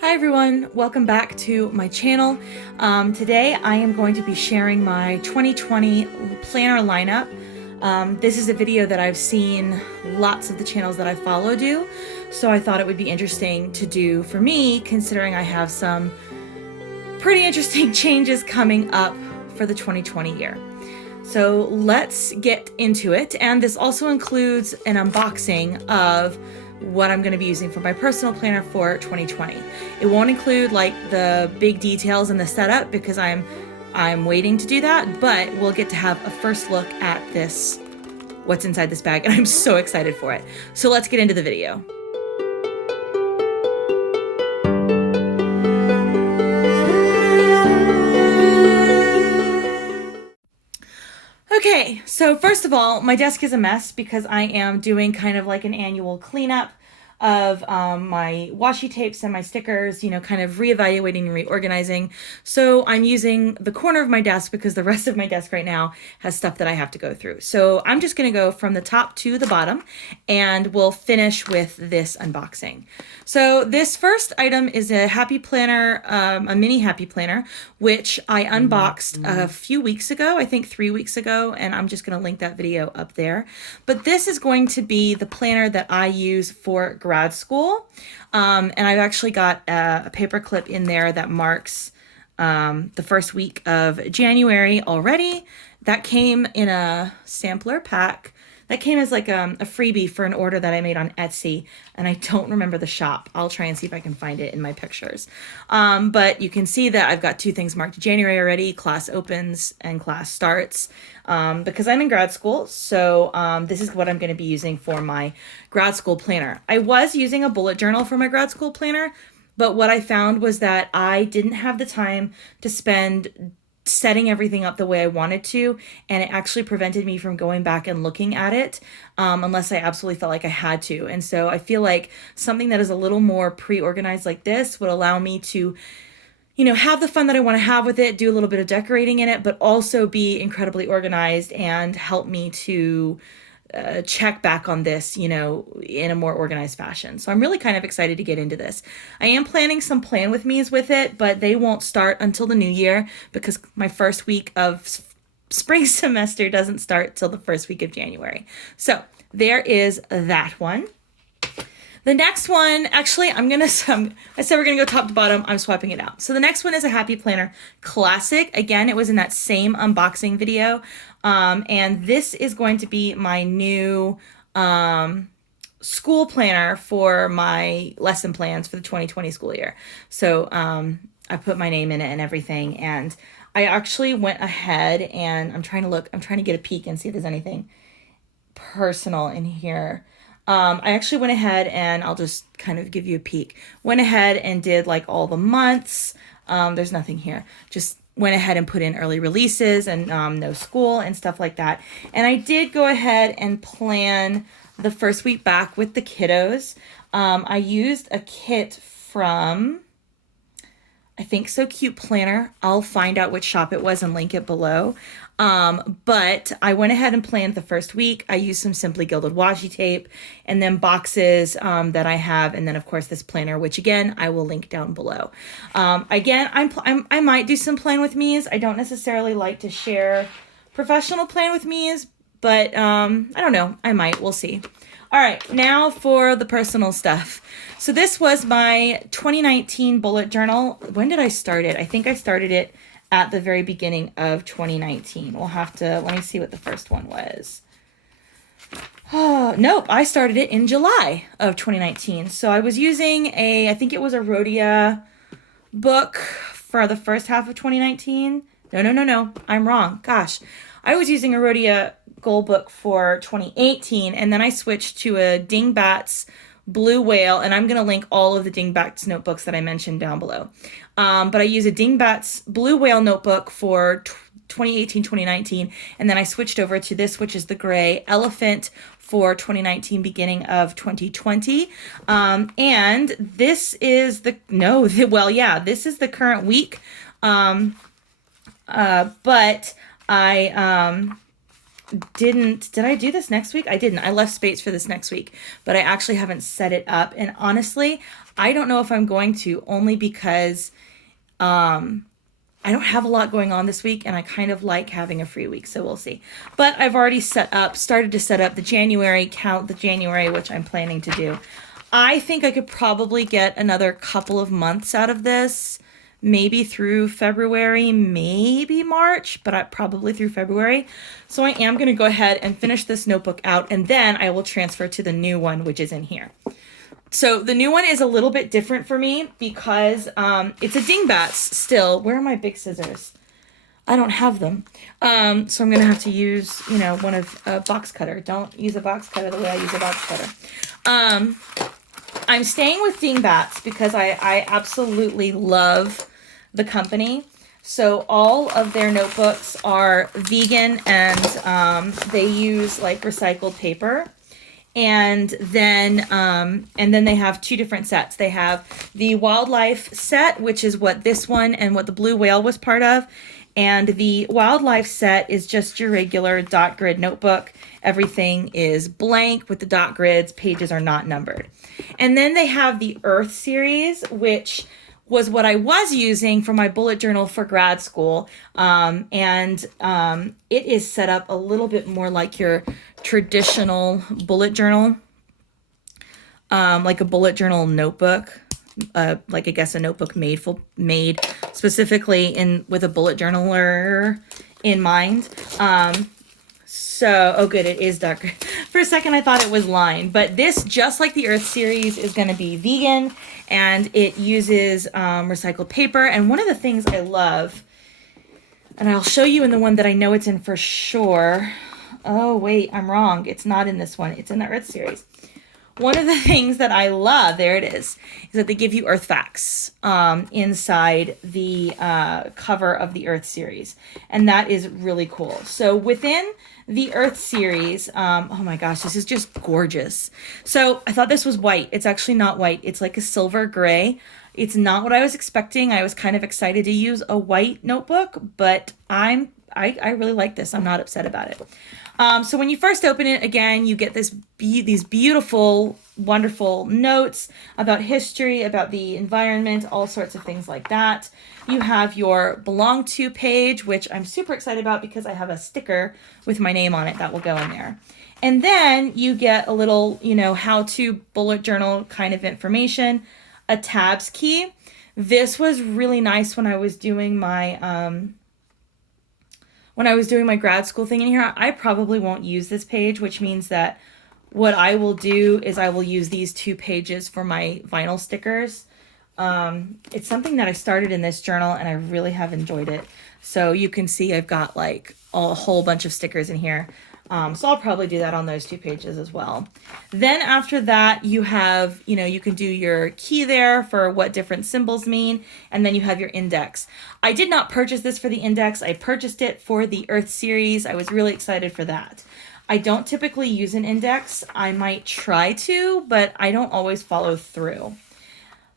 Hi everyone, welcome back to my channel. Today I am going to be sharing my 2020 planner lineup. This is a video that I've seen lots of the channels that I follow do, so I thought it would be interesting to do for me, considering I have some pretty interesting changes coming up for the 2020 year. So let's get into it, and this also includes an unboxing of what I'm going to be using for my personal planner for 2020. It won't include like the big details and the setup because I'm waiting to do that, but we'll get to have a first look at this, what's inside this bag, and I'm so excited for it. So let's get into the video. Okay, so first of all, my desk is a mess because I am doing kind of like an annual cleanup of my washi tapes and my stickers, kind of reevaluating and reorganizing. So I'm using the corner of my desk because the rest of my desk right now has stuff that I have to go through. So I'm just gonna go from the top to the bottom and we'll finish with this unboxing. So this first item is a happy planner, a mini happy planner, which I unboxed a few weeks ago, I think 3 weeks ago, and I'm just gonna link that video up there. But this is going to be the planner that I use for grad school. And I've actually got a paper clip in there that marks the first week of January already. That came in a sampler pack. That came as like a freebie for an order that I made on Etsy, and I don't remember the shop. I'll try and see if I can find it in my pictures. But you can see that I've got 2 things marked January already, class opens and class starts, because I'm in grad school. So this is what I'm going to be using for my grad school planner. I was using a bullet journal for my grad school planner, but what I found was that I didn't have the time to spend setting everything up the way I wanted to, and it actually prevented me from going back and looking at it unless I absolutely felt like I had to. And so I feel like something that is a little more pre-organized like this would allow me to have the fun that I want to have with it, do a little bit of decorating in it, but also be incredibly organized and help me to check back on this, in a more organized fashion. So I'm really kind of excited to get into this. I am planning some plan with me's with it, but they won't start until the new year because my first week of spring semester doesn't start till the first week of January. So there is that one. The next one, actually, I said we're gonna go top to bottom. I'm swapping it out. So the next one is a Happy Planner Classic. Again, it was in that same unboxing video. And this is going to be my new school planner for my lesson plans for the 2020 school year. So I put my name in it and everything. And I actually went ahead and I'm trying to get a peek and see if there's anything personal in here. I actually went ahead and I'll just kind of give you a peek. Went ahead and did like all the months. There's nothing here. Just went ahead and put in early releases and no school and stuff like that. And I did go ahead and plan the first week back with the kiddos. I used a kit from, I think So Cute Planner. I'll find out which shop it was and link it below. But I went ahead and planned the first week. I used some Simply Gilded washi tape and then boxes that I have. And then of course this planner, which again, I will link down below. Again, I might do some plan with me's. I don't necessarily like to share professional plan with me's, but I don't know. I might, we'll see. All right, now for the personal stuff. So this was my 2019 bullet journal. When did I start it? I think I started it at the very beginning of 2019. We'll have to, let me see what the first one was. Oh, nope, I started it in July of 2019. So I was using I think it was a Rhodia book for the first half of 2019. No, I'm wrong. Gosh, I was using a Rhodia goal book for 2018, and then I switched to a Dingbats Blue Whale, and I'm going to link all of the Dingbats notebooks that I mentioned down below. But I use a Dingbats Blue Whale notebook for 2018, 2019, and then I switched over to this, which is the gray Elephant for 2019, beginning of 2020. And this is this is the current week. But I did I do this next week? I didn't. I left space for this next week, but I actually haven't set it up. And honestly, I don't know if I'm going to, only because I don't have a lot going on this week and I kind of like having a free week, so we'll see. But I've already started to set up the January, count the January, which I'm planning to do. I think I could probably get another couple of months out of this, maybe through February, maybe March, but probably through February. So I am going to go ahead and finish this notebook out, and then I will transfer to the new one, which is in here. So the new one is a little bit different for me because it's a dingbats still. Where are my big scissors? I don't have them. So I'm going to have to use, one of a box cutter. Don't use a box cutter the way I use a box cutter. I'm staying with dingbats because I absolutely love the company. So all of their notebooks are vegan and they use like recycled paper. And then they have two different sets. They have the wildlife set, which is what this one and what the blue whale was part of. And the wildlife set is just your regular dot grid notebook. Everything is blank with the dot grids. Pages are not numbered. And then they have the Earth series, which was what I was using for my bullet journal for grad school. It is set up a little bit more like your traditional bullet journal, like a bullet journal notebook, like I guess a notebook made specifically with a bullet journaler in mind. Oh good, it is darker. For a second I thought it was lined, but this, just like the Earth series, is going to be vegan, and it uses recycled paper. And one of the things I love, and I'll show you in the one that I know it's in for sure. Oh wait, I'm wrong. It's not in this one. It's in the Earth series. One of the things that I love, there it is that they give you Earth facts inside the cover of the Earth series. And that is really cool. So within the Earth series, oh my gosh, this is just gorgeous. So I thought this was white. It's actually not white. It's like a silver gray. It's not what I was expecting. I was kind of excited to use a white notebook, but I really like this. I'm not upset about it. So when you first open it, again, you get these beautiful, wonderful notes about history, about the environment, all sorts of things like that. You have your belong to page, which I'm super excited about because I have a sticker with my name on it that will go in there. And then you get a little, how-to bullet journal kind of information, a tabs key. This was really nice when I was doing my grad school thing in here. I probably won't use this page, which means that what I will do is I will use these 2 pages for my vinyl stickers. It's something that I started in this journal and I really have enjoyed it. So you can see I've got like a whole bunch of stickers in here. So I'll probably do that on those 2 pages as well. Then after that, you have, you can do your key there for what different symbols mean. And then you have your index. I did not purchase this for the index. I purchased it for the Earth series. I was really excited for that. I don't typically use an index. I might try to, but I don't always follow through.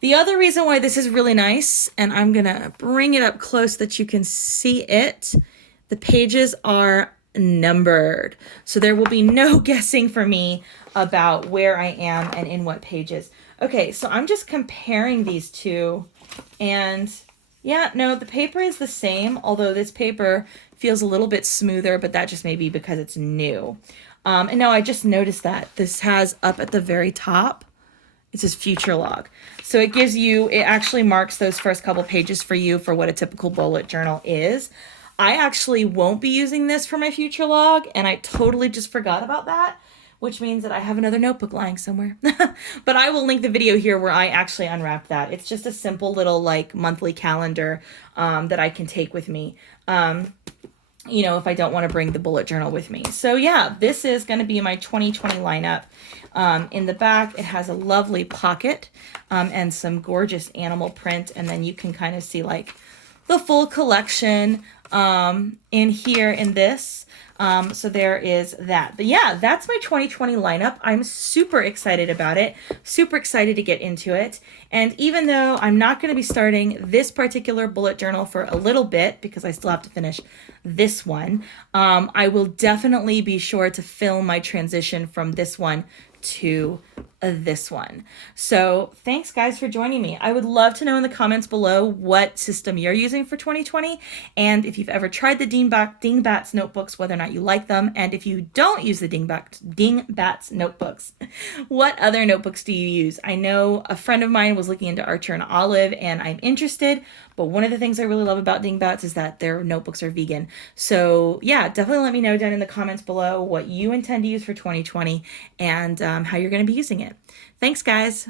The other reason why this is really nice, and I'm going to bring it up close so that you can see it, the pages are numbered. So there will be no guessing for me about where I am and in what pages. Okay, so I'm just comparing these two, and yeah, no, the paper is the same, although this paper feels a little bit smoother, but that just may be because it's new. And now I just noticed that this has up at the very top, it says future log. So it actually marks those first couple pages for you for what a typical bullet journal is. I actually won't be using this for my future log, and I totally just forgot about that, which means that I have another notebook lying somewhere. But I will link the video here where I actually unwrapped that. It's just a simple little like monthly calendar that I can take with me, if I don't want to bring the bullet journal with me. So yeah, this is going to be my 2020 lineup. In the back, it has a lovely pocket and some gorgeous animal print, and then you can kind of see like the full collection in here in this. So there is that. But yeah, that's my 2020 lineup. I'm super excited about it. Super excited to get into it. And even though I'm not going to be starting this particular bullet journal for a little bit because I still have to finish this one, I will definitely be sure to film my transition from this one to this one. So thanks guys for joining me. I would love to know in the comments below what system you're using for 2020, and if you've ever tried the Dingbats notebooks, whether or not you like them, and if you don't use the Dingbats notebooks, what other notebooks do you use? I know a friend of mine was looking into Archer and Olive, and I'm interested, but one of the things I really love about Dingbats is that their notebooks are vegan. So yeah, definitely let me know down in the comments below what you intend to use for 2020 and how you're going to be using it. Thanks, guys.